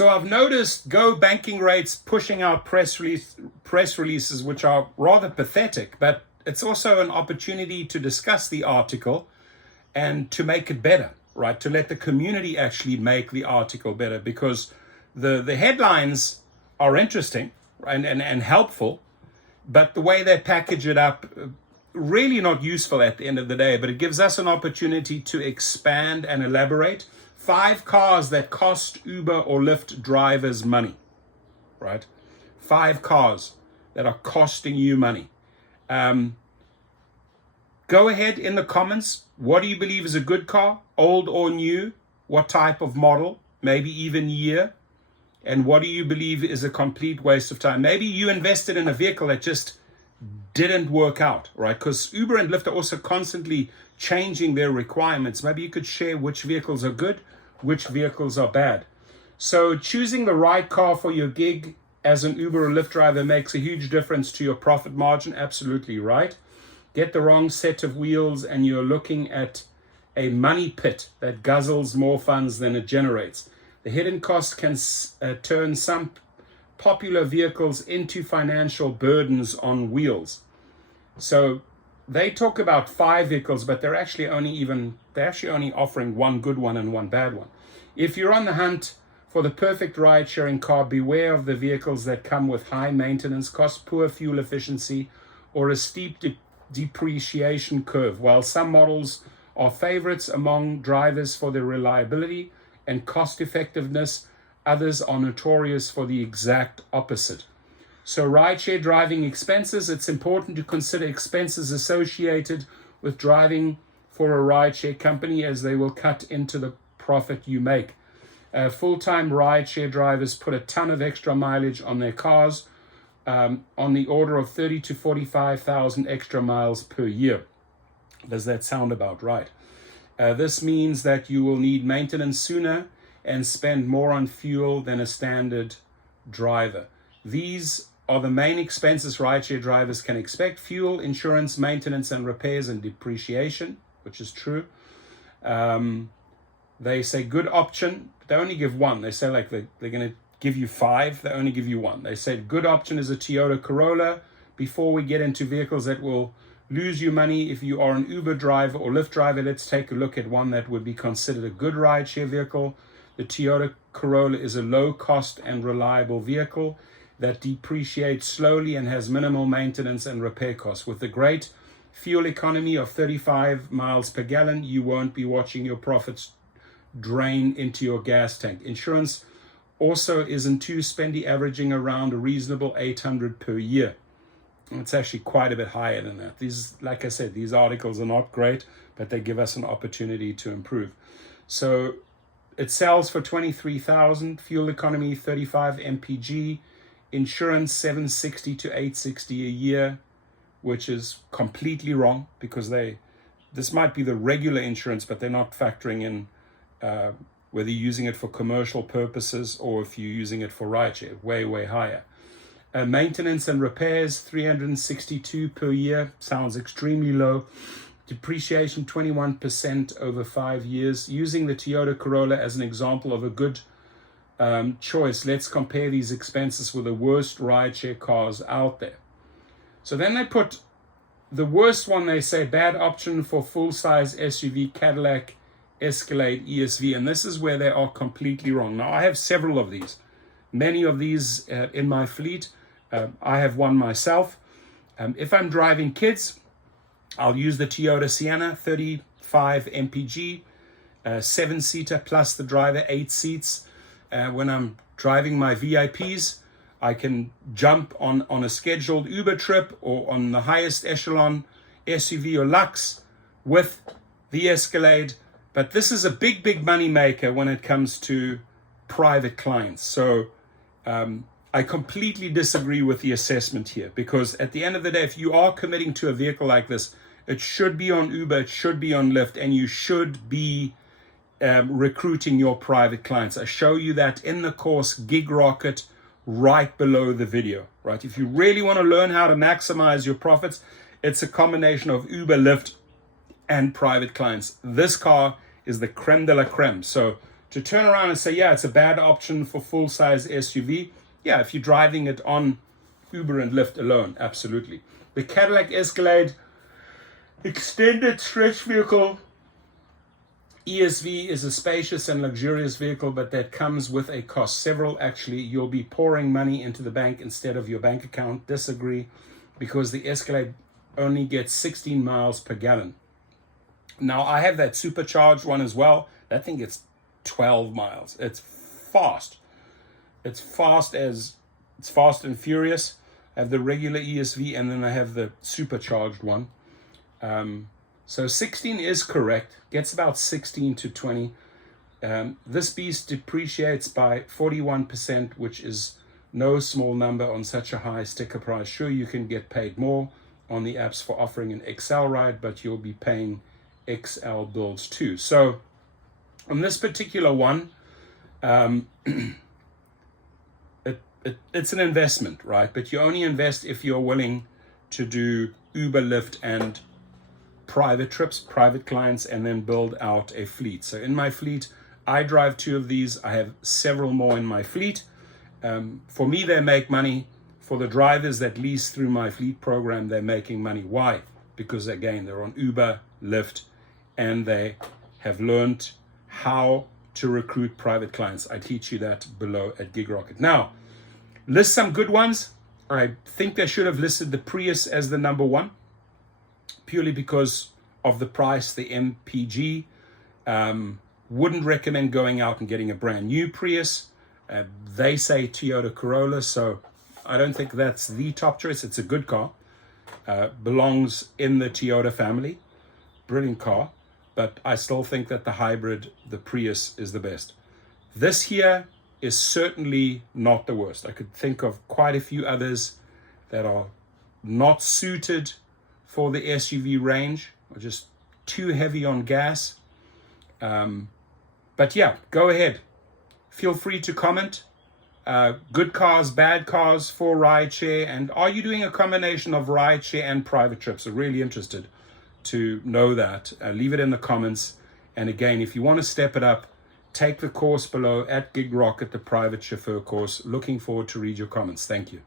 So I've noticed Go banking rates pushing out press releases, which are rather pathetic, but it's also an opportunity to discuss the article and to make it better, right? To let the community actually make the article better, because the headlines are interesting and helpful, but the way they package it up, really not useful at the end of the day. But it gives us an opportunity to expand and elaborate. 5 cars that cost Uber or Lyft drivers money, right? 5 cars that are costing you money. Go ahead in the comments. What do you believe is a good car, old or new? What type of model, maybe even year? And what do you believe is a complete waste of time? Maybe you invested in a vehicle that just didn't work out, right? Because Uber and Lyft are also constantly changing their requirements. Maybe you could share which vehicles are good, which vehicles are bad. So choosing the right car for your gig as an Uber or Lyft driver makes a huge difference to your profit margin. Absolutely right. Get the wrong set of wheels and you're looking at a money pit that guzzles more funds than it generates. The hidden cost can turn some popular vehicles into financial burdens on wheels. So they talk about 5 vehicles, but they're actually only offering 1 good one and 1 bad one. If you're on the hunt for the perfect ride-sharing car, beware of the vehicles that come with high maintenance costs, poor fuel efficiency, or a steep depreciation curve. While some models are favorites among drivers for their reliability and cost effectiveness, others are notorious for the exact opposite. So rideshare driving expenses, it's important to consider expenses associated with driving for a rideshare company, as they will cut into the profit you make. Full-time rideshare drivers put a ton of extra mileage on their cars, on the order of 30 to 45,000 extra miles per year. Does that sound about right? This means that you will need maintenance sooner and spend more on fuel than a standard driver. These are the main expenses rideshare drivers can expect: fuel, insurance, maintenance and repairs, and depreciation, which is true. They say good option, but they only give 1. They say like they're going to give you 5, they only give you 1. They said good option is a Toyota Corolla. Before we get into vehicles that will lose you money, if you are an Uber driver or Lyft driver, let's take a look at one that would be considered a good rideshare vehicle. The Toyota Corolla is a low cost and reliable vehicle that depreciates slowly and has minimal maintenance and repair costs. With the great fuel economy of 35 miles per gallon, you won't be watching your profits drain into your gas tank. Insurance also isn't too spendy, averaging around a reasonable $800 per year. It's actually quite a bit higher than that. These, like I said, these articles are not great, but they give us an opportunity to improve. So it sells for $23,000, fuel economy 35 mpg, insurance 760 to 860 a year, which is completely wrong, because this might be the regular insurance, but they're not factoring in whether you're using it for commercial purposes or if you're using it for rideshare. Way higher. Maintenance and repairs 362 per year, sounds extremely low. Depreciation 21% over 5 years. Using the Toyota Corolla as an example of a good choice, let's compare these expenses with the worst rideshare cars out there. So then they put the worst one. They say bad option for full-size SUV, Cadillac Escalade ESV, and this is where they are completely wrong. Now, I have several of these, many of these in my fleet. I have one myself. If I'm driving kids, I'll use the Toyota Sienna, 35 mpg, 7-seater plus the driver, 8 seats. When I'm driving my VIPs, I can jump on a scheduled Uber trip or on the highest echelon SUV or Lux with the Escalade. But this is a big money maker when it comes to private clients. So I completely disagree with the assessment here, because at the end of the day, if you are committing to a vehicle like this, it should be on Uber, it should be on Lyft, and you should be recruiting your private clients. I show you that in the course Gig Rocket right below the video, right? If you really want to learn how to maximize your profits, it's a combination of Uber, Lyft, and private clients. This car is the creme de la creme. So to turn around and say, yeah, it's a bad option for full-size SUV. Yeah, if you're driving it on Uber and Lyft alone, absolutely. The Cadillac Escalade extended stretch vehicle ESV is a spacious and luxurious vehicle, but that comes with a cost. Several, actually. You'll be pouring money into the bank instead of your bank account. Disagree, because the Escalade only gets 16 miles per gallon. Now, I have that supercharged one as well. That thing gets 12 miles. It's fast. It's fast and furious. I have the regular ESV, and then I have the supercharged one. So 16 is correct. Gets about 16 to 20. This beast depreciates by 41%, which is no small number on such a high sticker price. Sure, you can get paid more on the apps for offering an XL ride, but you'll be paying XL builds too. So on this particular one, it's an investment, right? But you only invest if you're willing to do Uber, Lyft, and private trips, private clients, and then build out a fleet. So in my fleet, I drive 2 of these. I have several more in my fleet. For me, they make money. For the drivers that lease through my fleet program, they're making money. Why? Because again, they're on Uber, Lyft, and they have learned how to recruit private clients. I teach you that below at Gig Rocket. Now, list some good ones. I think they should have listed the Prius as the number 1, purely because of the price, the MPG. Wouldn't recommend going out and getting a brand new Prius. They say Toyota Corolla, so I don't think that's the top choice. It's a good car. Belongs in the Toyota family. Brilliant car. But I still think that the hybrid, the Prius, is the best. This here is certainly not the worst. I could think of quite a few others that are not suited for the SUV range, or just too heavy on gas. But yeah, go ahead. Feel free to comment. Good cars, bad cars for rideshare, and are you doing a combination of rideshare and private trips? I'm really interested to know that. Leave it in the comments. And again, if you want to step it up, take the course below at Gig Rocket, the private chauffeur course. Looking forward to read your comments. Thank you.